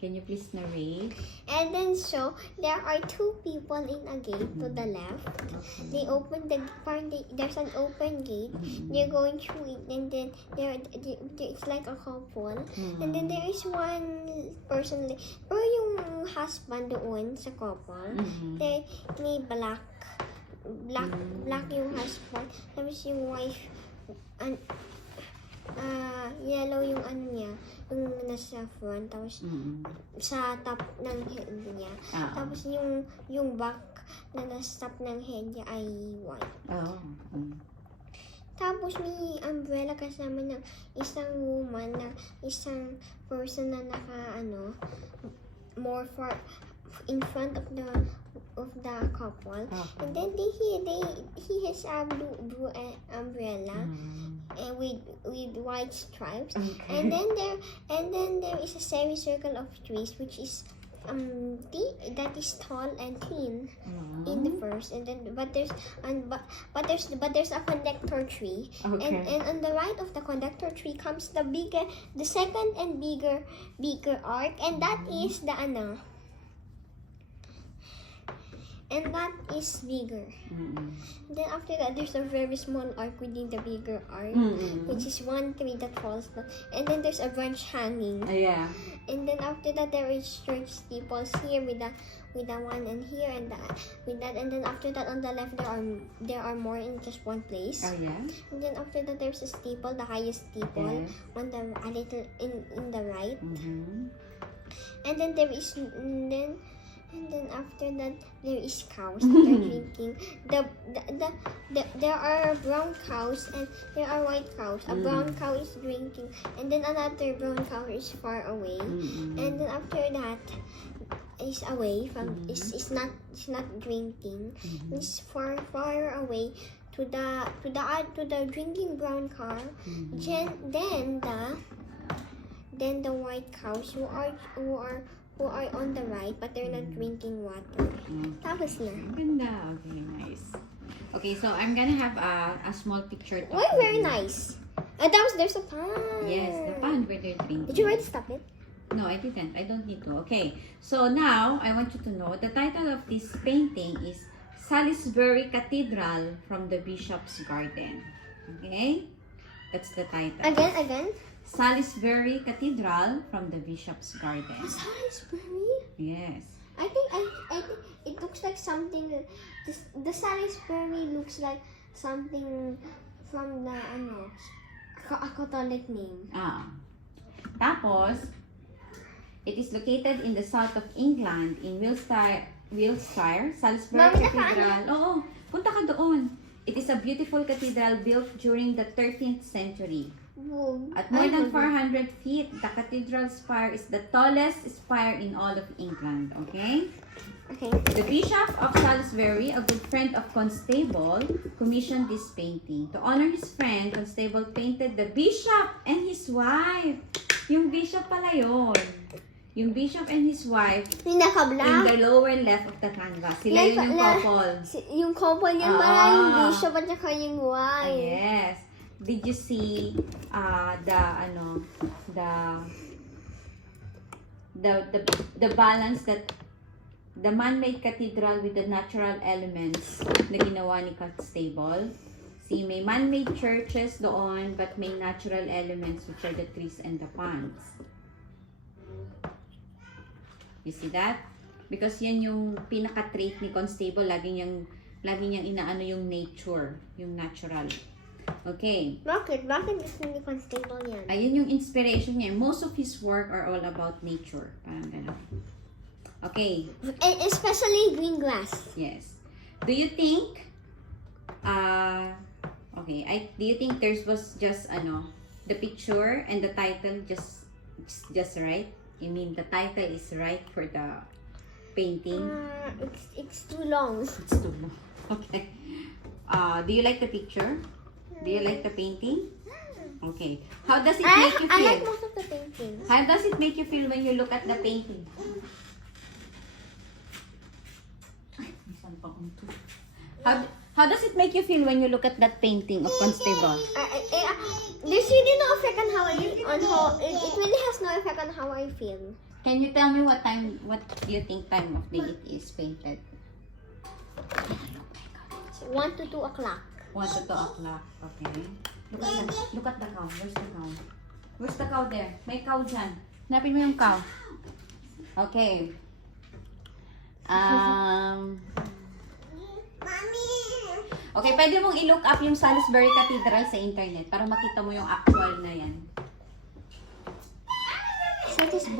Can you please narrate? And then so there are two people in a gate to the left. Okay. They open the there's an open gate. They're going through it, and then it's like a couple. And then there is one person, pero yung husband doon sa couple, they may black yung husband. Tapos yung wife, yellow yung ano niya, yung nasa front, tapos sa top ng head niya. Tapos yung back na nasa top ng head niya ay white. Tapos may umbrella kasama ng isang woman, na isang person na naka more for in front of the couple. And then he has a blue umbrella. And with white stripes, and then there is a semicircle of trees, which is that is tall and thin in the first, and then but there's a conductor tree, and on the right of the conductor tree comes the second and bigger arc, and that is the and that is bigger. Then after that, there's a very small arc within the bigger arc, which is one tree that falls down. And then there's a branch hanging. And then after that, there is church steeples here with the one, and here and that with that. And then after that, on the left, there are more in just one place. And then after that, there's a steeple, the highest steeple, on the a little in the right. And then there is And then after that, there is cows that are drinking. There are brown cows and there are white cows. A brown cow is drinking, and then another brown cow is far away. And then after that, is away from is not drinking. It's far away to the drinking brown car. Then the white cows who are on the right, but they're not drinking water. Tapos na. Ganda. Okay, nice. Okay, so I'm gonna have a small picture. Why very nice? There's a pond. Yes, the pond where they're drinking. Did you write stop it? No, I didn't. I don't need to. Okay, so now I want you to know the title of this painting is Salisbury Cathedral from the Bishop's Garden. Okay, that's the title. Again. Salisbury Cathedral from the Bishop's Garden. Salisbury? Yes. I think it looks like something. The Salisbury looks like something from the a Catholic name. Tapos, it is located in the south of England in Wiltshire, Salisbury Cathedral. Oo, punta ka doon. It is a beautiful cathedral built during the 13th century. At more than 400 feet, the cathedral spire is the tallest spire in all of England. Okay? The Bishop of Salisbury, a good friend of Constable, commissioned this painting. To honor his friend, Constable painted the bishop and his wife. Yung bishop pala yun. Yung bishop and his wife in the lower left of the canvas. Sila yun yung couple. Yung couple yan pala yung bishop at saka yung wife. Yes. Did you see the balance that the man-made cathedral with the natural elements na ginawa ni Constable? See, may man-made churches doon but may natural elements which are the trees and the ponds. You see that? Because yan yung pinaka-trait ni Constable, lagi niyang inaano yung nature, yung natural. Okay. Bakit gusto ni Constable yan? Ayun yung inspiration niya. Most of his work are all about nature. Parang gano'n. Okay. And especially green grass. Yes. Do you think, do you think there was just, the picture and the title just right? You mean the title is right for the painting? It's too long. It's too long. Okay. Do you like the picture? Do you like the painting? Okay. How does it make you feel? I like most of the paintings. How does it make you feel when you look at the painting? How does it make you feel when you look at that painting of Constable? There's really no effect on how it really has no effect on how I feel. Can you tell me what do you think time of day it is painted? 1 to 2 o'clock. 1 to 2 o'clock. Okay. Look at the cow. Where's the cow? Where's the cow there? May cow dyan. Hanapin mo yung cow. Okay. Okay, pwede mong i-look up yung Salisbury Cathedral sa internet para makita mo yung actual na yan. So this